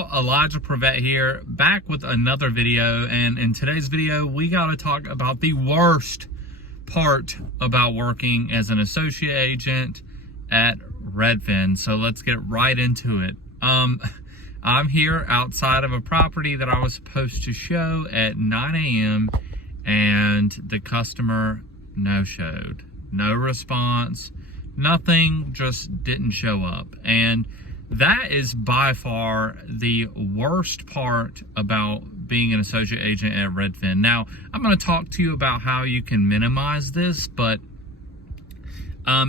y'all, Elijah Prevet here, back with another video. And in today's video, we got to talk about the worst part about working as an associate agent at Redfin. So let's get right into it. I'm here outside of a property that I was supposed to show at 9 a.m. and the customer no-showed. No response, nothing, just didn't show up. And that is by far the worst part about being an associate agent at Redfin. Now, I'm going to talk to you about how you can minimize this, but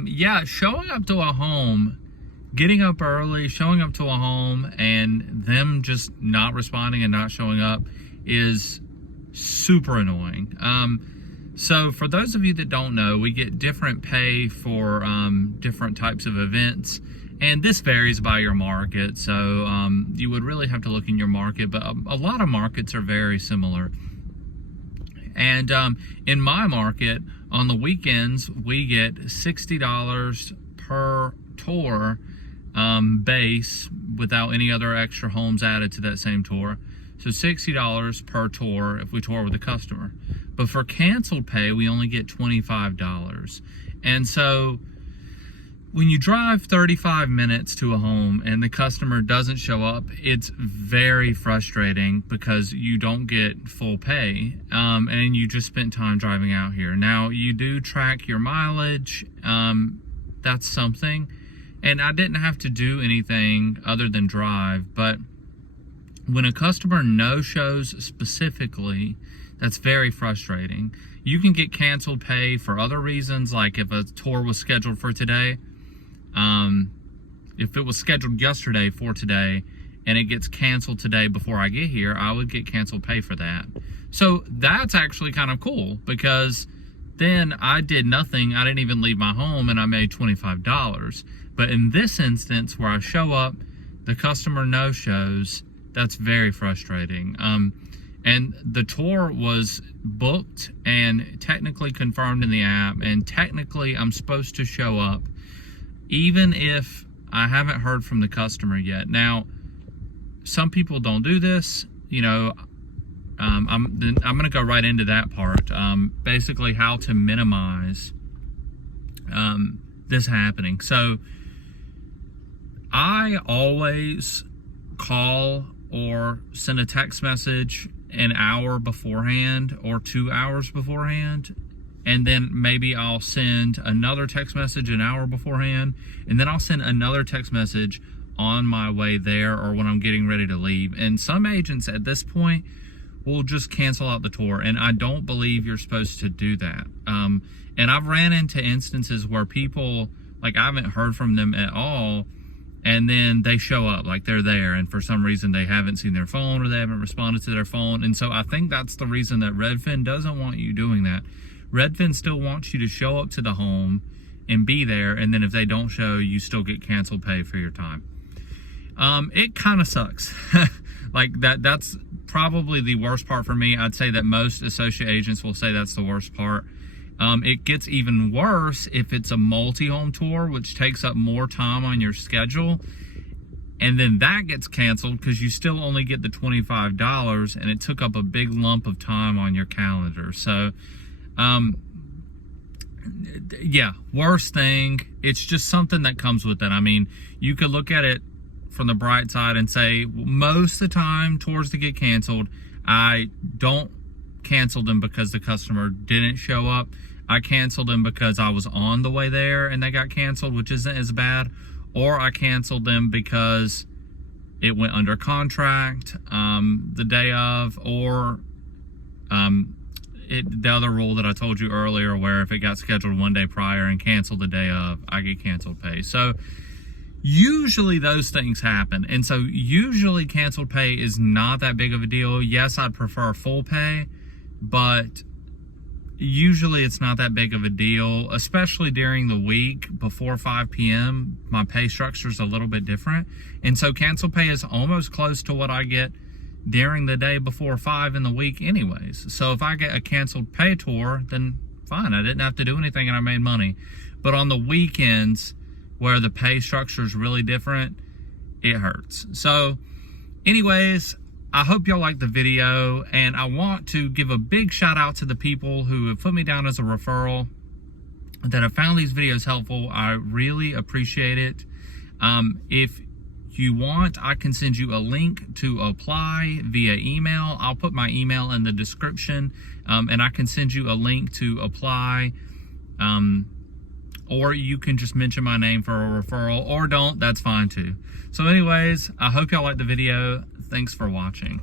yeah, showing up to a home, getting up early, showing up to a home, and them just not responding and not showing up is super annoying. So for those of you that don't know, we get different pay for different types of events. And this varies by your market, so you would really have to look in your market, but a lot of markets are very similar. And in my market, on the weekends, we get $60 per tour base without any other extra homes added to that same tour. So $60 per tour if we tour with a customer. But for canceled pay, we only get $25. And so when you drive 35 minutes to a home and the customer doesn't show up, it's very frustrating because you don't get full pay and you just spent time driving out here. Now, you do track your mileage. That's something. And I didn't have to do anything other than drive. But when a customer no-shows specifically, that's very frustrating. You can get canceled pay for other reasons, like if a tour was scheduled for today. If it was scheduled yesterday for today and it gets canceled today before I get here, I would get canceled pay for that. So that's actually kind of cool because then I did nothing. I didn't even leave my home and I made $25. But in this instance where I show up, the customer no-shows, that's very frustrating. And the tour was booked and technically confirmed in the app, and technically I'm supposed to show up even if I haven't heard from the customer yet. Now, some people don't do this, you know. I'm going to go right into that part. Basically, how to minimize this happening. So, I always call or send a text message an hour beforehand or 2 hours beforehand. And then maybe I'll send another text message an hour beforehand. And then I'll send another text message on my way there or when I'm getting ready to leave. And some agents at this point will just cancel out the tour. And I don't believe you're supposed to do that. And I've ran into instances where people, like, I haven't heard from them at all. And then they show up, like they're there, and for some reason they haven't seen their phone or they haven't responded to their phone. And so I think that's the reason that Redfin doesn't want you doing that. Redfin still wants you to show up to the home and be there, and then if they don't show, you still get canceled pay for your time. It kind of sucks. Like that's probably the worst part for me. I'd say that most associate agents will say that's the worst part. It gets even worse if it's a multi-home tour, which takes up more time on your schedule. And then that gets canceled because you still only get the $25 and it took up a big lump of time on your calendar. So, yeah, worst thing. It's just something that comes with it. I mean, you could look at it from the bright side and say, most of the time tours that get canceled, I don't cancel them because the customer didn't show up. I canceled them because I was on the way there and they got canceled, which isn't as bad. Or I canceled them because it went under contract the day of, or the other rule that I told you earlier, where if it got scheduled one day prior and canceled the day of, I get canceled pay. So usually those things happen. And so usually canceled pay is not that big of a deal. Yes, I'd prefer full pay, but usually it's not that big of a deal, especially during the week before 5 p.m. My pay structure is a little bit different. And so cancel pay is almost close to what I get during the day before 5 in the week anyways. So if I get a canceled pay tour, then fine, I didn't have to do anything and I made money. But on the weekends where the pay structure is really different, it hurts. So Anyways, I hope y'all liked the video, and I want to give a big shout out to the people who have put me down as a referral, that have found these videos helpful. I really appreciate it. If you want, I can send you a link to apply via email. I'll put my email in the description, and I can send you a link to apply. Or you can just mention my name for a referral, or don't, that's fine too. So anyways, I hope y'all liked the video. Thanks for watching.